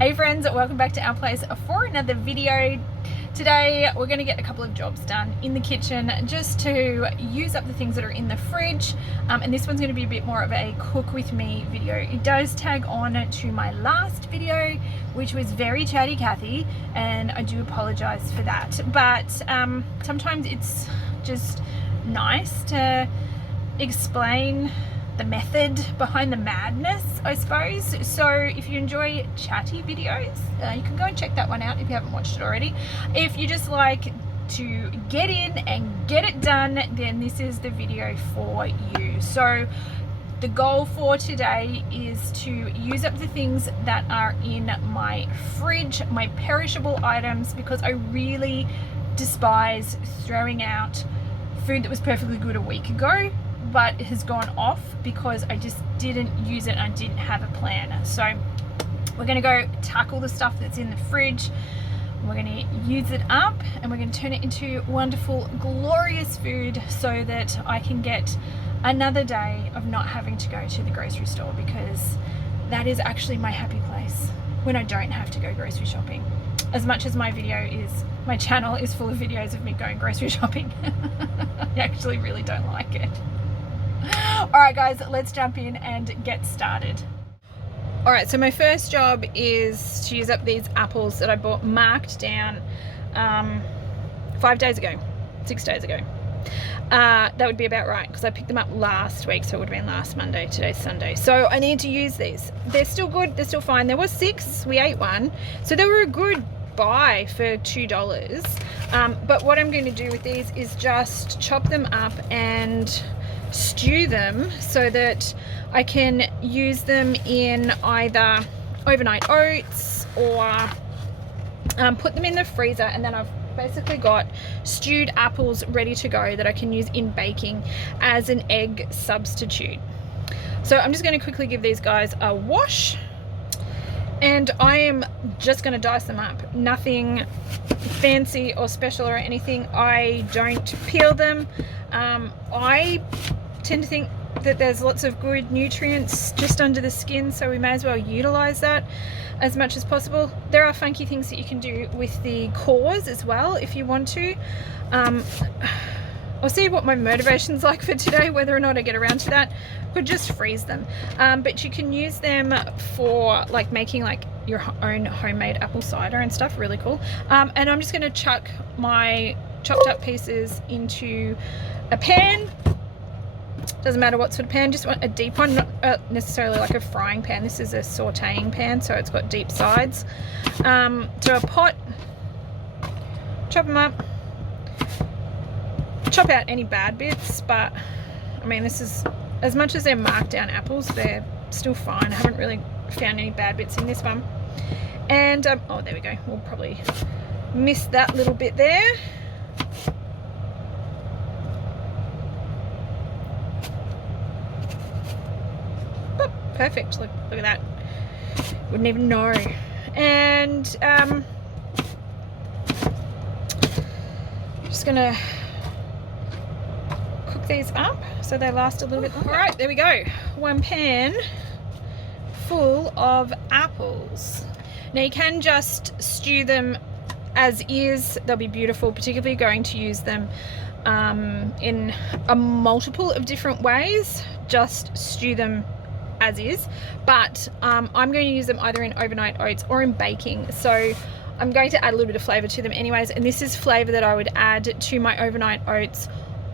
Hey friends, welcome back to our place for another video. Today we're going to get a couple of jobs done in the kitchen just to use up the things that are in the fridge, and this one's going to be a bit more of a cook with me video. It does tag on to my last video, which was very chatty Cathy, and I do apologize for that, but sometimes it's just nice to explain the method behind the madness, I suppose. So if you enjoy chatty videos, you can go and check that one out if you haven't watched it already. If you just like to get in and get it done, then this is the video for you. So the goal for today is to use up the things that are in my fridge, my perishable items, because I really despise throwing out food that was perfectly good a week ago but it has gone off because I just didn't use it and I didn't have a plan. So we're going to go tackle the stuff that's in the fridge, we're going to use it up, and we're going to turn it into wonderful, glorious food so that I can get another day of not having to go to the grocery store, because that is actually my happy place, when I don't have to go grocery shopping. As much as my channel is full of videos of me going grocery shopping, I actually really don't like it. Alright guys, let's jump in and get started. Alright, so my first job is to use up these apples that I bought marked down 6 days ago. That would be about right, because I picked them up last week, so it would have been last Monday. Today's Sunday. So I need to use these. They're still good, they're still fine. There was 6, we ate one, so they were a good buy for $2. But what I'm going to do with these is just chop them up and stew them so that I can use them in either overnight oats or put them in the freezer, and then I've basically got stewed apples ready to go that I can use in baking as an egg substitute. So I'm just going to quickly give these guys a wash, and I am just going to dice them up. Nothing fancy or special or anything. I don't peel them. I tend to think that there's lots of good nutrients just under the skin, so we may as well utilize that as much as possible. There are funky things that you can do with the cores as well if you want to. I'll see what my motivation's like for today, whether or not I get around to that. Could just freeze them, but you can use them for like making like your own homemade apple cider and stuff. Really cool. And I'm just going to chuck my chopped up pieces into a pan. Doesn't matter what sort of pan, just want a deep one, not necessarily like a frying pan. This is a sauteing pan, so it's got deep sides. To a pot, chop them up, chop out any bad bits, but I mean, this is, as much as they're marked down apples, they're still fine. I haven't really found any bad bits in this one. And oh, there we go, we'll probably miss that little bit there. Perfect. Look at that. Wouldn't even know. And just gonna cook these up so they last a little bit longer. All right, there we go. One pan full of apples. Now you can just stew them as is. They'll be beautiful, particularly going to use them in a multiple of different ways. Just stew them as is, but I'm going to use them either in overnight oats or in baking, so I'm going to add a little bit of flavor to them anyways, and this is flavor that I would add to my overnight oats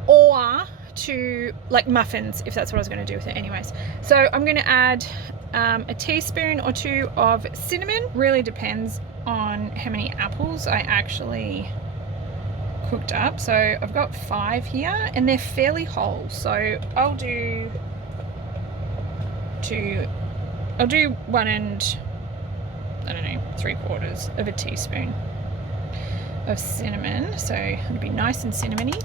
or to like muffins if that's what I was going to do with it anyways. So I'm going to add a teaspoon or 2 of cinnamon. Really depends on how many apples I actually cooked up. So I've got 5 here and they're fairly whole, so I'll do 1 and I don't know, 3/4 of a teaspoon of cinnamon, so it'll be nice and cinnamony.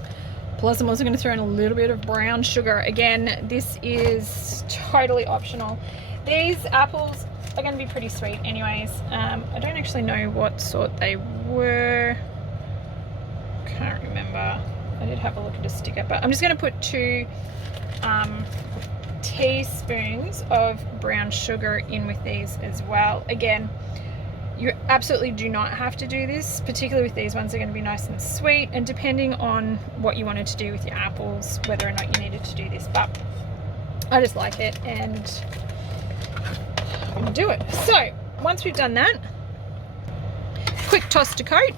Plus I'm also going to throw in a little bit of brown sugar. Again, this is totally optional. These apples are going to be pretty sweet anyways. I don't actually know what sort they were, can't remember. I did have a look at a sticker, but I'm just going to put 2 teaspoons of brown sugar in with these as well. Again, You absolutely do not have to do this, particularly with these ones. They're going to be nice and sweet, and depending on what you wanted to do with your apples, whether or not you needed to do this, but I just like it and I'm going to do it. So once we've done that, quick toss to coat,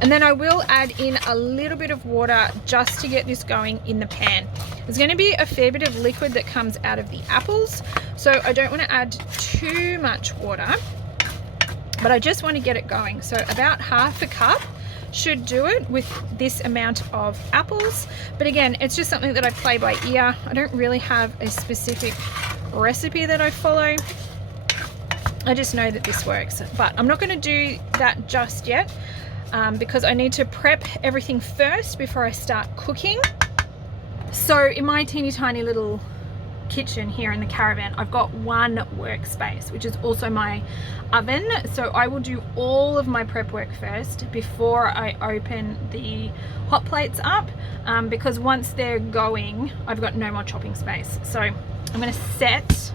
and then I will add in a little bit of water just to get this going in the pan. There's going to be a fair bit of liquid that comes out of the apples, so I don't want to add too much water, but I just want to get it going. So about half a cup should do it with this amount of apples. But again, it's just something that I play by ear. I don't really have a specific recipe that I follow. I just know that this works, but I'm not going to do that just yet because I need to prep everything first before I start cooking. So in my teeny tiny little kitchen here in the caravan, I've got one workspace, which is also my oven. So I will do all of my prep work first before I open the hot plates up, because once they're going, I've got no more chopping space. So I'm going to set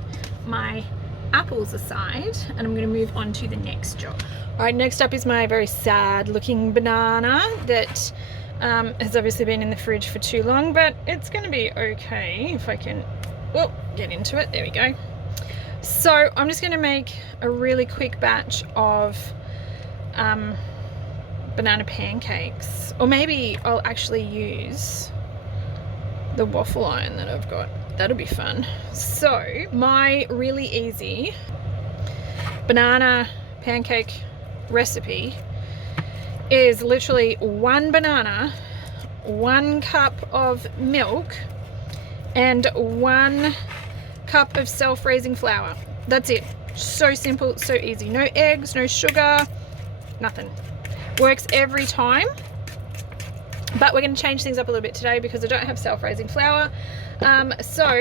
my apples aside and I'm going to move on to the next job. All right, next up is my very sad looking banana that has obviously been in the fridge for too long, but it's going to be okay if I can get into it. There we go. So I'm just going to make a really quick batch of banana pancakes, or maybe I'll actually use the waffle iron that I've got. That'll be fun. So my really easy banana pancake recipe is literally 1 banana, 1 cup of milk, and 1 cup of self-raising flour. That's it. So simple, so easy. No eggs, no sugar, nothing. Works every time. But we're going to change things up a little bit today because I don't have self-raising flour. So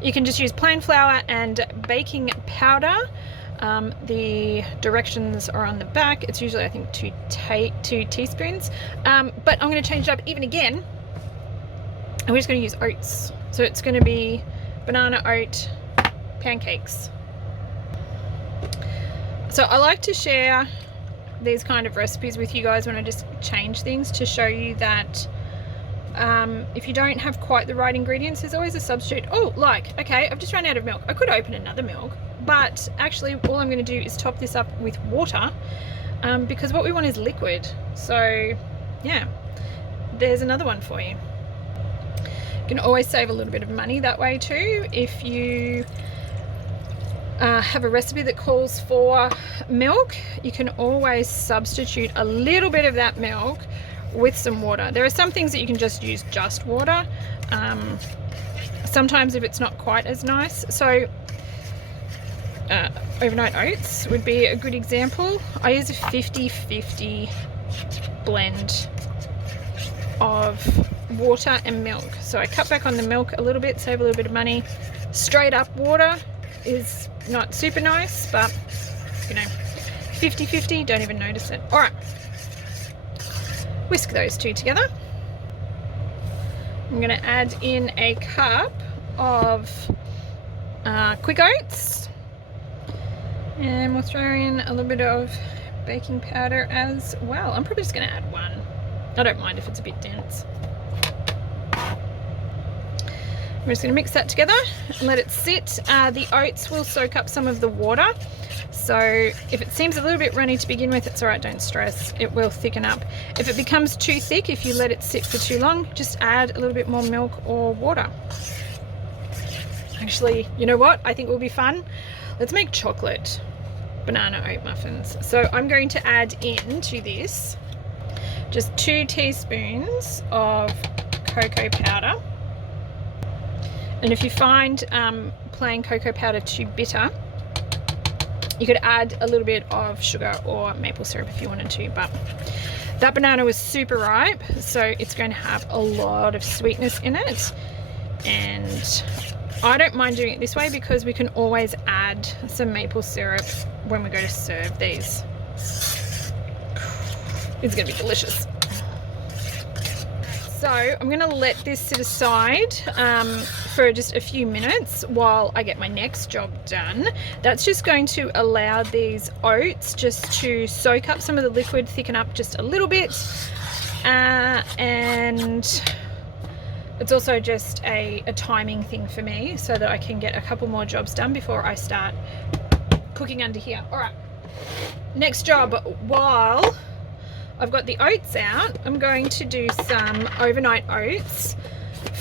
you can just use plain flour and baking powder. The directions are on the back. It's usually, I think, 2 teaspoons. But I'm going to change it up even again. And we're just going to use oats. So it's going to be banana oat pancakes. So I like to share these kind of recipes with you guys when I just change things to show you that if you don't have quite the right ingredients, there's always a substitute. Oh, like, okay, I've just run out of milk. I could open another milk, but actually all I'm going to do is top this up with water because what we want is liquid. So yeah, there's another one for you. You can always save a little bit of money that way too. If you have a recipe that calls for milk, you can always substitute a little bit of that milk with some water. There are some things that you can just use just water. Sometimes if it's not quite as nice. So overnight oats would be a good example. I use a 50-50 blend of water and milk. So I cut back on the milk a little bit, save a little bit of money. Straight up water is not super nice, but you know, 50-50, don't even notice it. All right, whisk those two together. I'm going to add in a cup of quick oats, and we'll throw in a little bit of baking powder as well. I'm probably just going to add 1. I don't mind if it's a bit dense. We're just going to mix that together and let it sit. The oats will soak up some of the water, so if it seems a little bit runny to begin with, it's alright, don't stress, it will thicken up. If it becomes too thick, if you let it sit for too long, just add a little bit more milk or water. Actually, you know what I think will be fun? Let's make chocolate banana oat muffins. So I'm going to add into this just 2 teaspoons of cocoa powder. And if you find plain cocoa powder too bitter, you could add a little bit of sugar or maple syrup if you wanted to, but that banana was super ripe, so it's going to have a lot of sweetness in it. And I don't mind doing it this way because we can always add some maple syrup when we go to serve these. It's going to be delicious. So I'm going to let this sit aside for just a few minutes while I get my next job done. That's just going to allow these oats just to soak up some of the liquid, thicken up just a little bit, and it's also just a timing thing for me so that I can get a couple more jobs done before I start cooking under here. All right, next job, while I've got the oats out, I'm going to do some overnight oats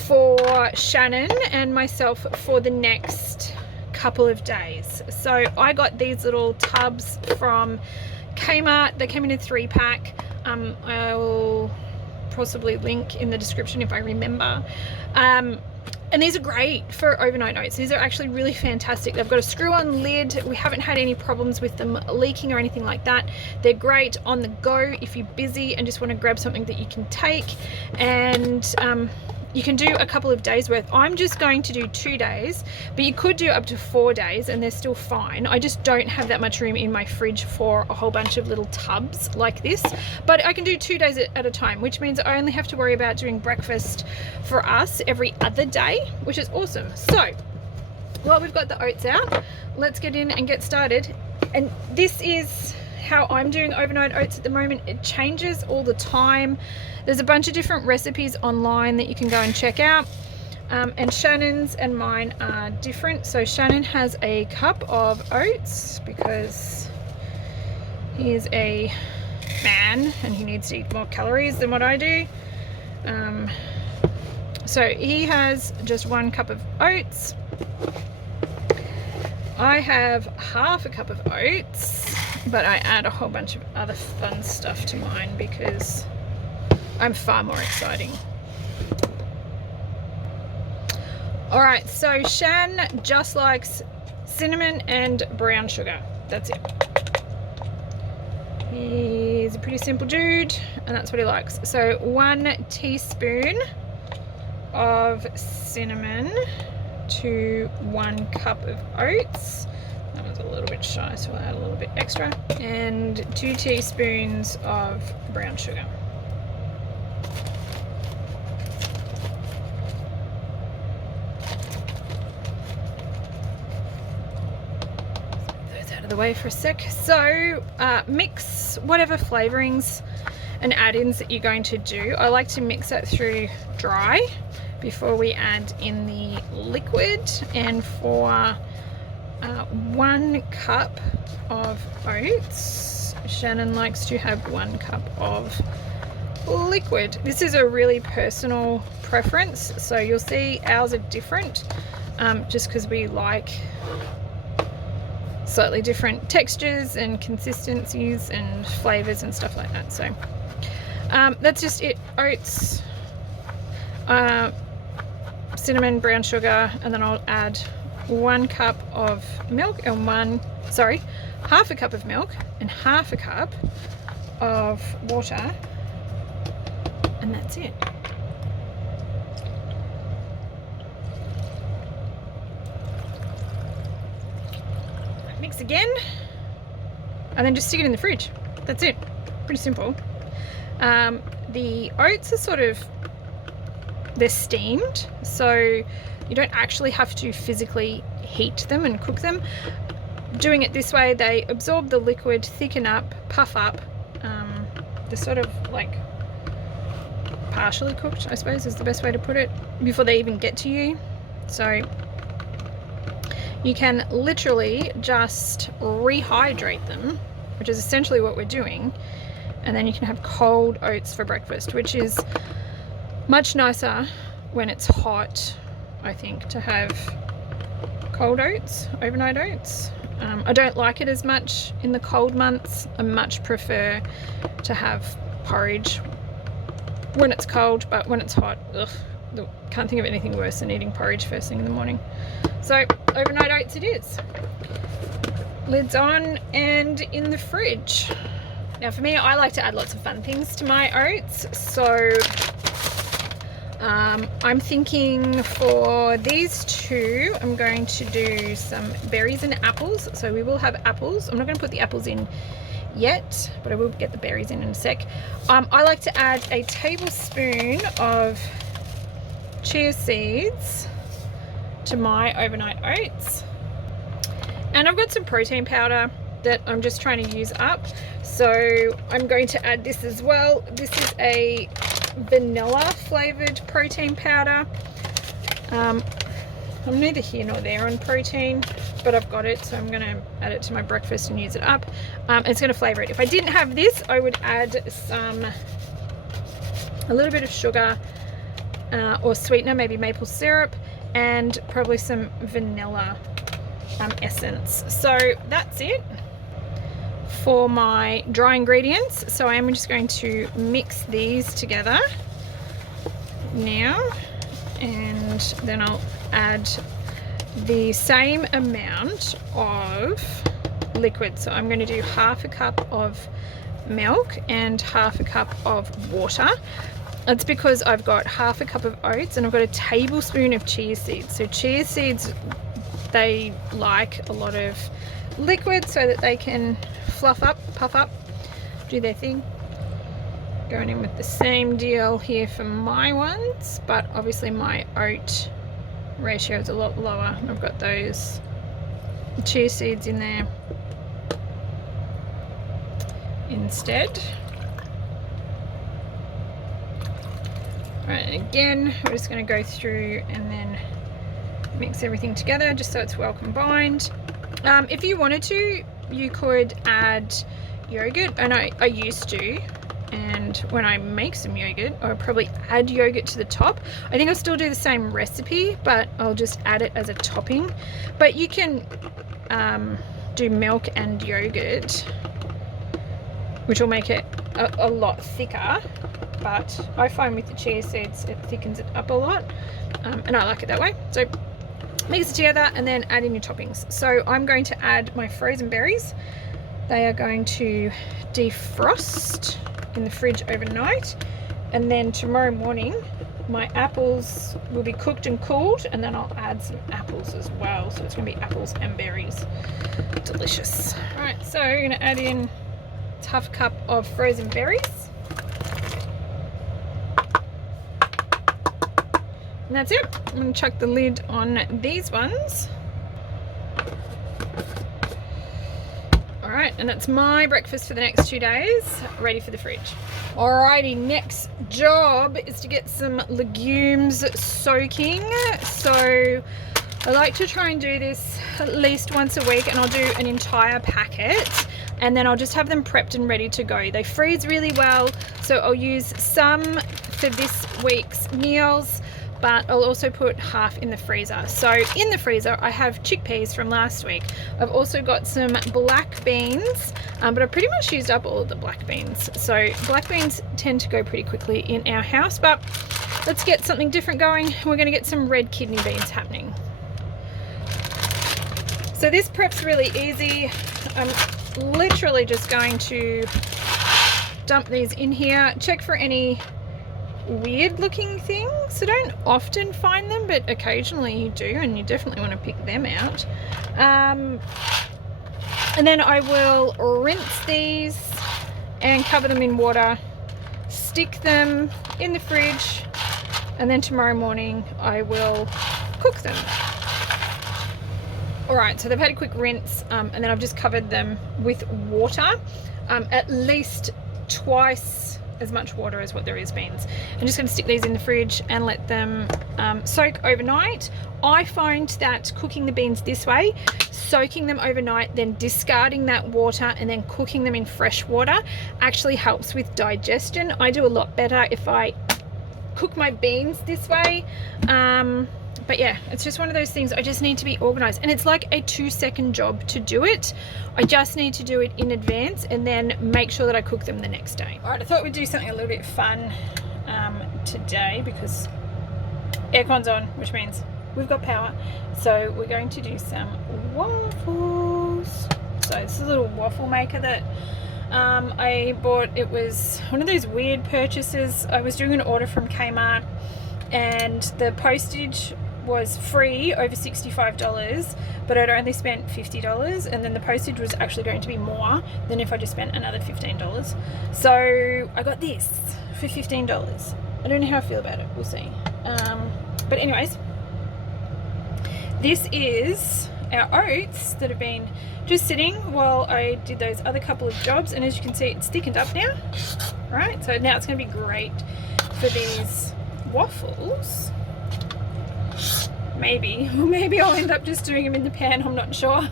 for Shannon and myself for the next couple of days. So I got these little tubs from Kmart. They came in a 3-pack. I'll possibly link in the description if I remember. And these are great for overnight oats. These are actually really fantastic. They've got a screw-on lid. We haven't had any problems with them leaking or anything like that. They're great on the go if you're busy and just want to grab something that you can take, and you can do a couple of days worth. I'm just going to do 2 days, but you could do up to 4 days and they're still fine. I just don't have that much room in my fridge for a whole bunch of little tubs like this, but I can do 2 days at a time, which means I only have to worry about doing breakfast for us every other day, which is awesome. So while we've got the oats out, let's get in and get started. And this is how I'm doing overnight oats at the moment. It changes all the time. There's a bunch of different recipes online that you can go and check out, and Shannon's and mine are different. So Shannon has a cup of oats because he is a man and he needs to eat more calories than what I do. So he has just 1 cup of oats. I have half a cup of oats, but I add a whole bunch of other fun stuff to mine because I'm far more exciting. All right, so Shan just likes cinnamon and brown sugar. That's it. He's a pretty simple dude and that's what he likes. So 1 teaspoon of cinnamon to 1 cup of oats. That was a little bit shy, so I'll add a little bit extra. And 2 teaspoons of brown sugar. Those out of the way for a sec. So mix whatever flavorings and add-ins that you're going to do. I like to mix that through dry before we add in the liquid. And for 1 cup of oats, Shannon likes to have 1 cup of liquid. This is a really personal preference, so you'll see ours are different, just because we like slightly different textures and consistencies and flavors and stuff like that. So that's just it. Oats, cinnamon, brown sugar, and then I'll add 1 cup of milk and half a cup of milk and half a cup of water, and that's it. Mix again and then just stick it in the fridge. That's it. Pretty simple. The oats are they're steamed, so you don't actually have to physically heat them and cook them. Doing it this way, they absorb the liquid, thicken up, puff up. They're sort of like partially cooked, I suppose is the best way to put it, before they even get to you. So you can literally just rehydrate them, which is essentially what we're doing, and then you can have cold oats for breakfast, which is much nicer when it's hot, I think, to have cold oats, overnight oats. I don't like it as much in the cold months. I much prefer to have porridge when it's cold, but when it's hot, ugh, can't think of anything worse than eating porridge first thing in the morning. So overnight oats it is. Lids on and in the fridge. Now for me, I like to add lots of fun things to my oats, so I'm thinking for these two, I'm going to do some berries and apples. So we will have apples. I'm not going to put the apples in yet, but I will get the berries in a sec. I like to add a tablespoon of chia seeds to my overnight oats. And I've got some protein powder that I'm just trying to use up, so I'm going to add this as well. This is a vanilla flavored protein powder. I'm neither here nor there on protein, but I've got it, so I'm going to add it to my breakfast and use it up. It's going to flavor it. If I didn't have this, I would add a little bit of sugar or sweetener, maybe maple syrup, and probably some vanilla essence. So that's it for my dry ingredients. So I am just going to mix these together now, and then I'll add the same amount of liquid. So I'm going to do half a cup of milk and half a cup of water. That's because I've got half a cup of oats and I've got a tablespoon of chia seeds. So chia seeds, they like a lot of liquid so that they can fluff up, puff up, do their thing. Going in with the same deal here for my ones, but obviously my oat ratio is a lot lower. I've got those chia seeds in there instead. Right, and again, we're just going to go through and then mix everything together just so it's well combined. If you wanted to, you could add yogurt, and I used to, and when I make some yogurt, I'll probably add yogurt to the top. I think I'll still do the same recipe, but I'll just add it as a topping. But you can do milk and yogurt, which will make it a lot thicker, but I find with the chia seeds it thickens it up a lot, and I like it that way. So mix it together and then add in your toppings. So I'm going to add my frozen berries. They are going to defrost in the fridge overnight, and then tomorrow morning my apples will be cooked and cooled, and then I'll add some apples as well. So it's going to be apples and berries. Delicious. All right, so we're going to add in half a cup of frozen berries. And that's it. I'm going to chuck the lid on these ones. Alright, and that's my breakfast for the next 2 days, ready for the fridge. Alrighty, next job is to get some legumes soaking. So I like to try and do this at least once a week, and I'll do an entire packet, and then I'll just have them prepped and ready to go. They freeze really well, so I'll use some for this week's meals, but I'll also put half in the freezer. So in the freezer I have chickpeas from last week. I've also got some black beans, but I've pretty much used up all of the black beans. So black beans tend to go pretty quickly in our house, but let's get something different going. We're going to get some red kidney beans happening. So this prep's really easy. I'm literally just going to dump these in here. Check for any weird looking things. I don't often find them, but occasionally you do, and you definitely want to pick them out. And then I will rinse these and cover them in water, stick them in the fridge, and then tomorrow morning I will cook them. Alright, so they've had a quick rinse, and then I've just covered them with water, at least twice as much water as what there is beans. I'm just going to stick these in the fridge and let them soak overnight. I find that cooking the beans this way, soaking them overnight, then discarding that water and then cooking them in fresh water actually helps with digestion. I do a lot better if I cook my beans this way. But yeah, it's just one of those things. I just need to be organized, and it's like a 2-second job to do it. I just need to do it in advance and then make sure that I cook them the next day. All right, I thought we'd do something a little bit fun today because aircon's on, which means we've got power. So we're going to do some waffles. So this is a little waffle maker that I bought. It was one of those weird purchases. I was doing an order from Kmart, and the postage was free over $65, but I'd only spent $50, and then the postage was actually going to be more than if I just spent another $15. So I got this for $15. I don't know how I feel about it, we'll see. But anyways, This is our oats that have been just sitting while I did those other couple of jobs, and as you can see, it's thickened up now. Right, so now it's going to be great for these waffles. Maybe I'll end up just doing them in the pan, I'm not sure.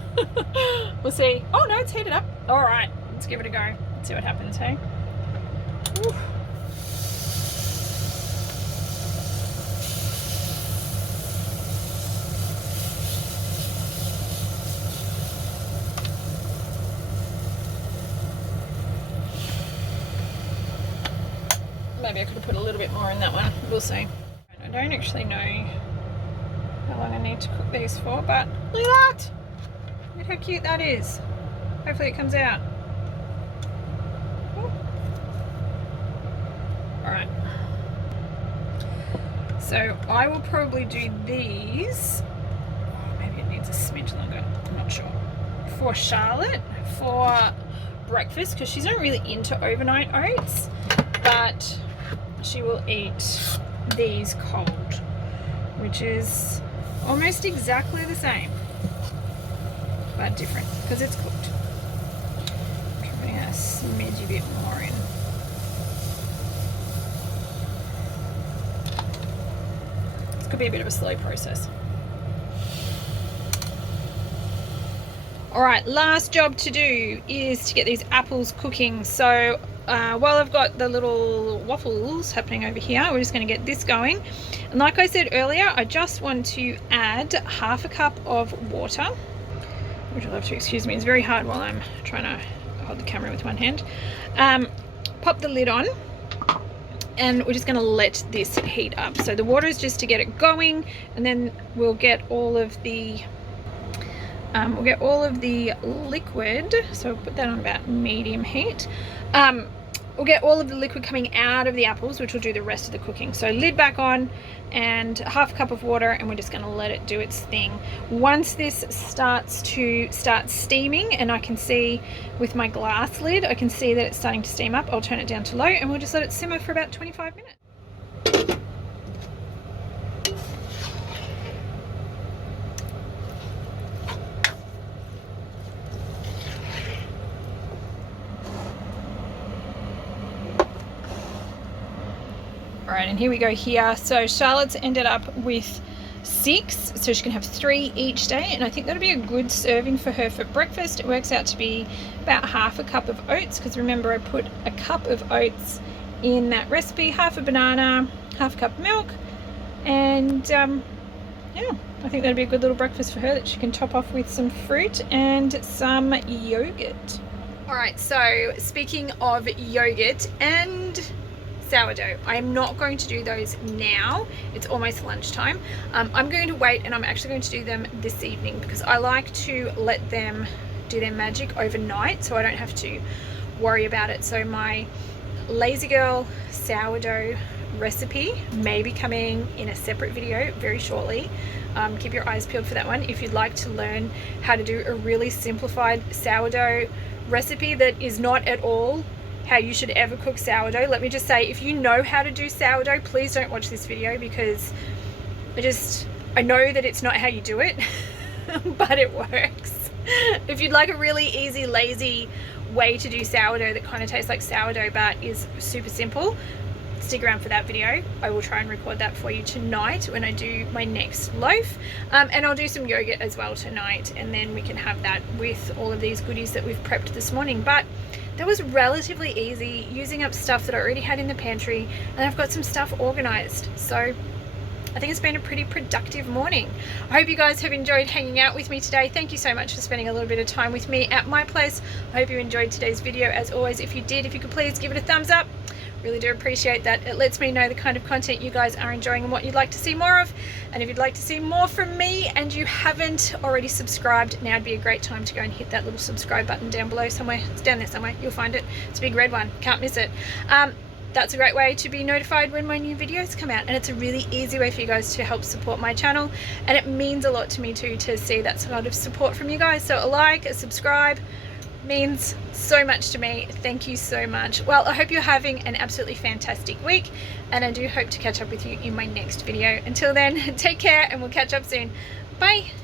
We'll see. Oh no, it's heated up. All right, let's give it a go. Let's see what happens, hey? Ooh. Maybe I could have put a little bit more in that one. We'll see. I don't actually know how long I need to cook these for, but look at that! Look how cute that is. Hopefully it comes out. Alright. So I will probably do these. Oh, maybe it needs a smidge longer. I'm not sure. For Charlotte, for breakfast, because she's not really into overnight oats, but she will eat these cold, which is almost exactly the same, but different because it's cooked. I'm putting a smidgy bit more in. This could be a bit of a slow process. Alright, last job to do is to get these apples cooking. So while I've got the little waffles happening over here, we're just going to get this going. And like I said earlier, I just want to add half a cup of water, which you'll have to excuse me, it's very hard while I'm trying to hold the camera with one hand. Pop the lid on, and we're just going to let this heat up. So the water is just to get it going, and then we'll get all of the liquid. So we'll put that on about medium heat. We'll get all of the liquid coming out of the apples, which will do the rest of the cooking. So lid back on and half a cup of water, and we're just going to let it do its thing. Once this starts steaming, and I can see with my glass lid, I can see that it's starting to steam up, I'll turn it down to low, and we'll just let it simmer for about 25 minutes. Alright, and here we go here. So Charlotte's ended up with 6, so she can have 3 each day, and I think that'll be a good serving for her for breakfast. It works out to be about half a cup of oats, because remember I put a cup of oats in that recipe, half a banana, half a cup of milk, and yeah, I think that'll be a good little breakfast for her that she can top off with some fruit and some yogurt. Alright, so speaking of yogurt and sourdough, I am not going to do those now. It's almost lunchtime. I'm going to wait, and I'm actually going to do them this evening because I like to let them do their magic overnight so I don't have to worry about it. So my Lazy Girl sourdough recipe may be coming in a separate video very shortly. Keep your eyes peeled for that one if you'd like to learn how to do a really simplified sourdough recipe that is not at all how you should ever cook sourdough. Let me just say, if you know how to do sourdough, please don't watch this video, because I know that it's not how you do it, but it works. If you'd like a really easy, lazy way to do sourdough that kind of tastes like sourdough but is super simple, stick around for that video. I will try and record that for you tonight when I do my next loaf, and I'll do some yogurt as well tonight, and then we can have that with all of these goodies that we've prepped this morning. But that was relatively easy, using up stuff that I already had in the pantry, and I've got some stuff organized, so I think it's been a pretty productive morning. I hope you guys have enjoyed hanging out with me today. Thank you so much for spending a little bit of time with me at my place. I hope you enjoyed today's video. As always, if you did, if you could please give it a thumbs up. Really do appreciate that. It lets me know the kind of content you guys are enjoying and what you'd like to see more of. And if you'd like to see more from me and you haven't already subscribed, now would be a great time to go and hit that little subscribe button down below somewhere. It's down there somewhere, you'll find it. It's a big red one, can't miss it. That's a great way to be notified when my new videos come out, and it's a really easy way for you guys to help support my channel, and it means a lot to me too to see that sort of support from you guys. So a like, a subscribe means so much to me. Thank you so much. Well, I hope you're having an absolutely fantastic week, and I do hope to catch up with you in my next video. Until then, take care, and we'll catch up soon. Bye. Bye.